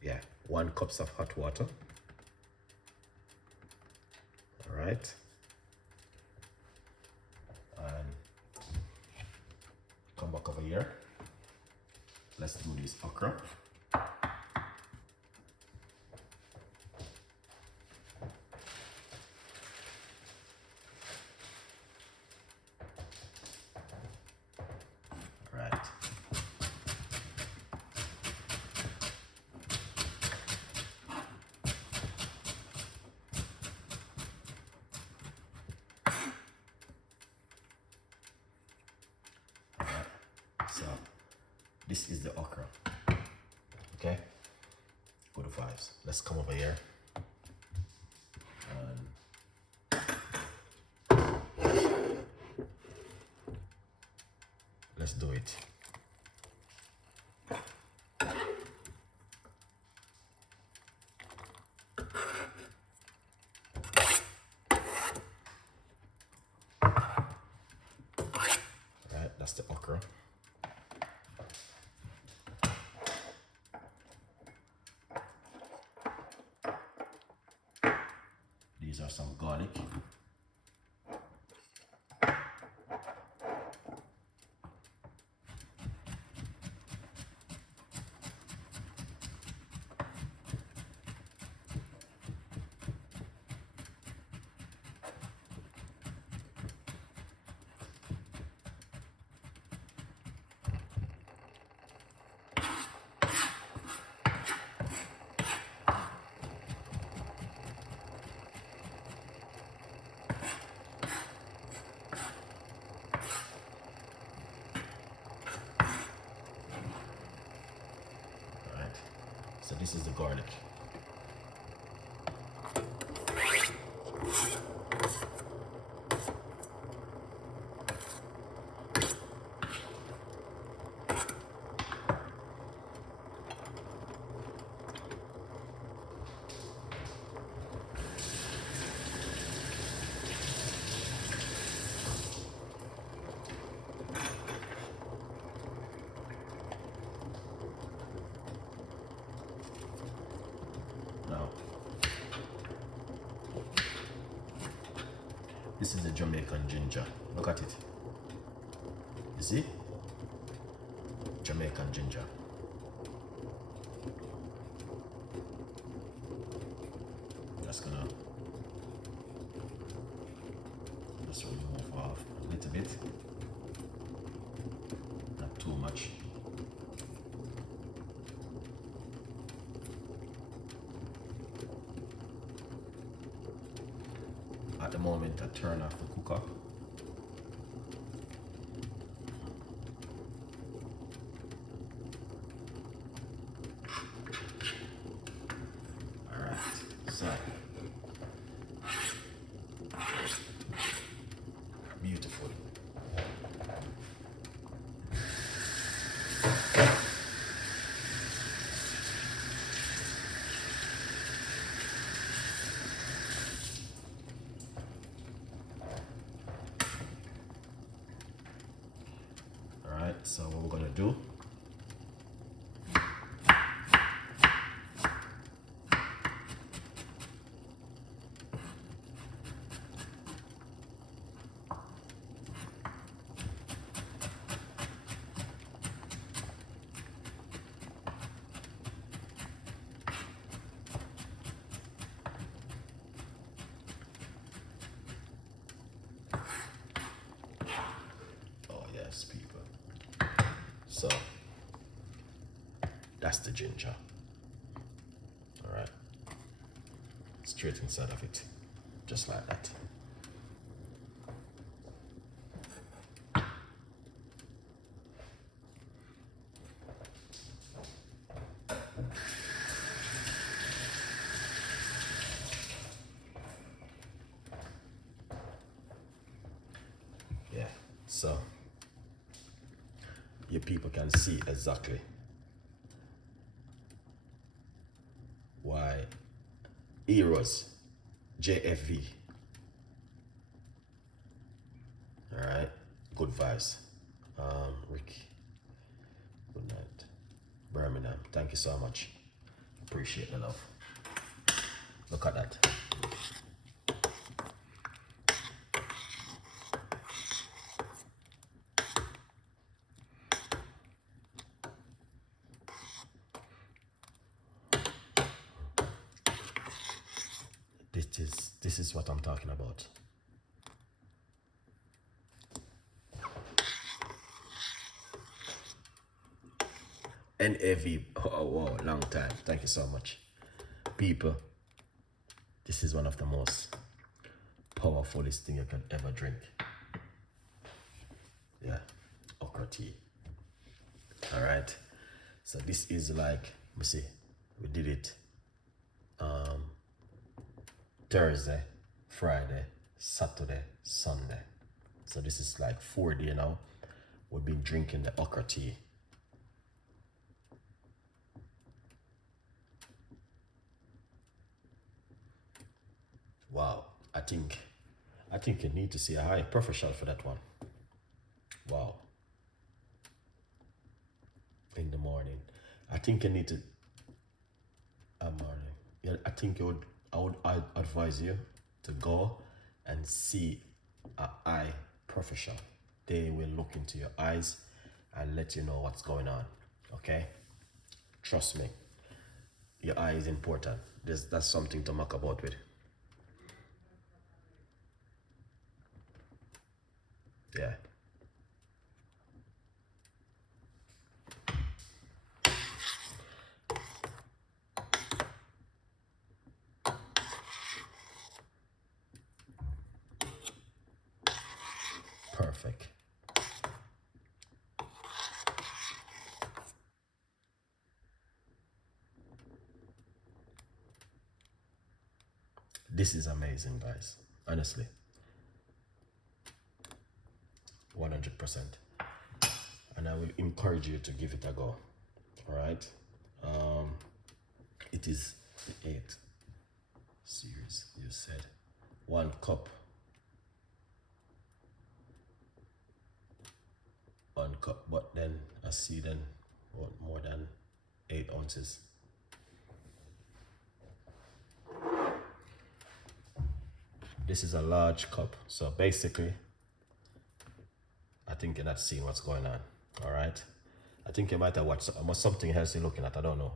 Yeah, 1 cup of hot water. All right. And come back over here. Let's do this okra. Right. So this is the okra. Okay, good vibes. Let's come over here and let's do it. Right, that's the okra. These are some garlic. So this is the garlic. Now, this is the Jamaican ginger. Look at it. You see? Jamaican ginger. Just gonna just remove off a little bit. Not too much. At the moment, I turn off the cooker. All right, so beautiful. So what we're gonna do, oh yes, people. So that's the ginger. All right, straight inside of it, just like that. Yeah, so your people can see exactly why Eros JFV. All right, good vibes. Rick, good night. Birmingham, thank you so much. Appreciate the love. Look at that. This is what I'm talking about. NAV. Oh wow, long time. Thank you so much. People, this is one of the most powerfulest thing you can ever drink. Yeah, okra tea. All right. So this is like, let me see, we did it Thursday, Friday, Saturday, Sunday. So this is like 4 days now. We've been drinking the okra tea. Wow, I think you need to see a high professional for that one. Wow. In the morning. I think you need to morning. Yeah, I think I'd advise you to go and see an eye professional. They will look into your eyes and let you know what's going on. Okay? Trust me. Your eye is important. That's something to muck about with. Yeah. Perfect. This is amazing, guys. Honestly. 100%. And I will encourage you to give it a go. All right. It is the 8th series. You said 1 cup. 1 cup, but then I see then what, more than 8 ounces. This is a large cup, so basically I think you're not seeing what's going on. All right. I think you might have watched something else you're looking at. I don't know.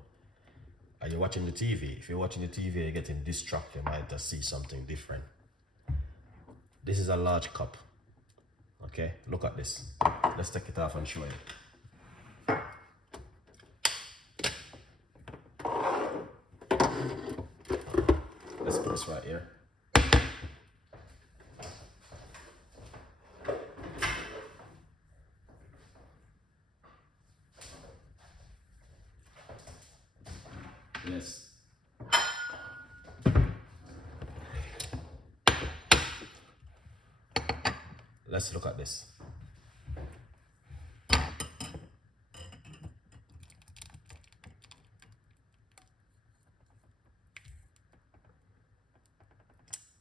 Are you watching the TV? If you're watching the TV, you're getting distracted. You might see something different. This is a large cup. Okay, look at this. Let's take it off and show you. Let's put this right here. Yes. Let's look at this.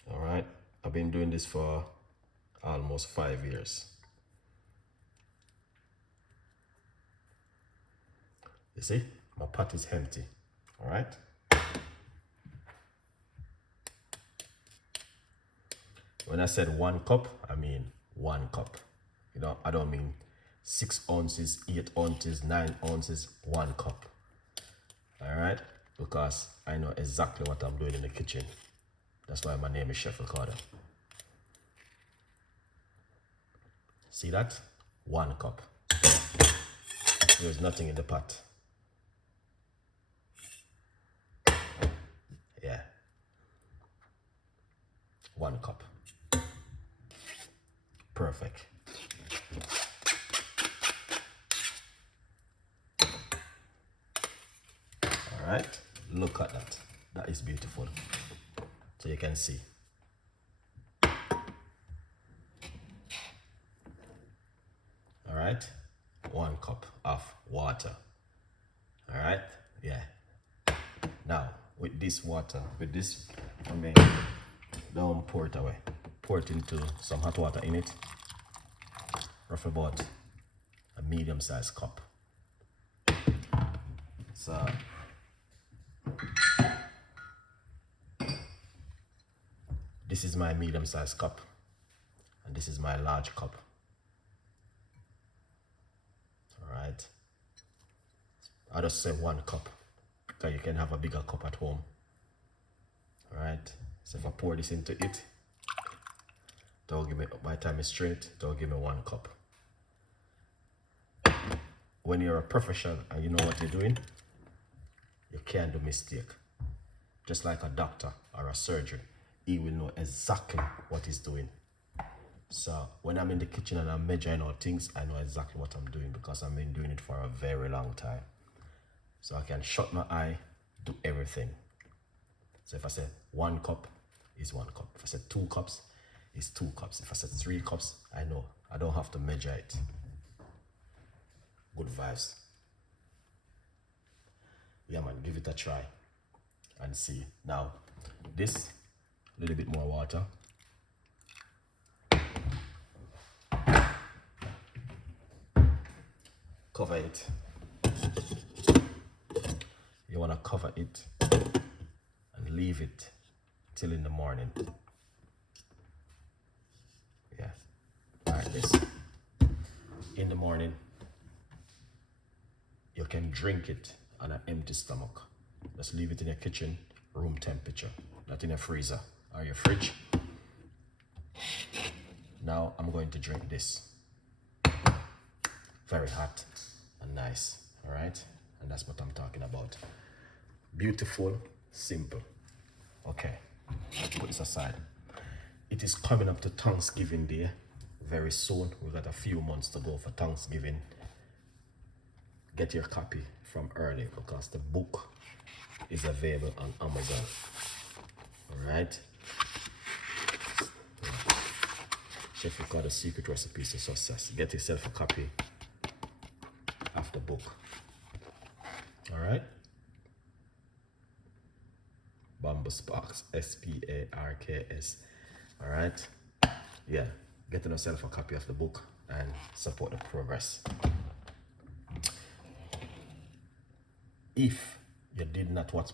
All right. I've been doing this for almost 5 years. You see, my pot is empty. All right. When I said 1 cup, I mean 1 cup. You know, I don't mean 6 ounces, 8 ounces, 9 ounces, 1 cup. All right, because I know exactly what I'm doing in the kitchen. That's why my name is Chef Ricardo. See that? 1 cup. There's nothing in the pot. Yeah. 1 cup. Perfect. All right. Look at that. That is beautiful. So you can see. All right. 1 cup of water. All right. Yeah. Now with this water, I mean, don't pour it away. Pour it into some hot water in it. Roughly about a medium-sized cup. So This is my medium-sized cup, and this is my large cup. All right. I just say 1 cup, because you can have a bigger cup at home. All right. So if I pour this into it, don't give me, by the time it's straight, don't give me 1 cup. When you're a professional and you know what you're doing, you can't do mistake. Just like a doctor or a surgeon, he will know exactly what he's doing. So when I'm in the kitchen and I'm measuring all things, I know exactly what I'm doing because I've been doing it for a very long time. So I can shut my eye, do everything. So if I say 1 cup, is 1 cup. If I say 2 cups, is 2 cups. If I say 3 cups, I know. I don't have to measure it. Good vibes. Yeah man, give it a try and see. Now, this, a little bit more water. Cover it. You want to cover it and leave it till in the morning. Yeah, like this. In the morning, you can drink it on an empty stomach. Just leave it in your kitchen, room temperature, not in a freezer or your fridge. Now I'm going to drink this. Very hot and nice, all right? And that's what I'm talking about. Beautiful, simple. Okay, let's put this aside. It is coming up to Thanksgiving Day very soon. We've got a few months to go for Thanksgiving. Get your copy from early because the book is available on Amazon. All right. Chef Ricardo Secret Recipes to Success. Get yourself a copy of the book. All right. Bamboo Sparks, Sparks. All right. Yeah. Get yourself a copy of the book and support the progress. If you did not watch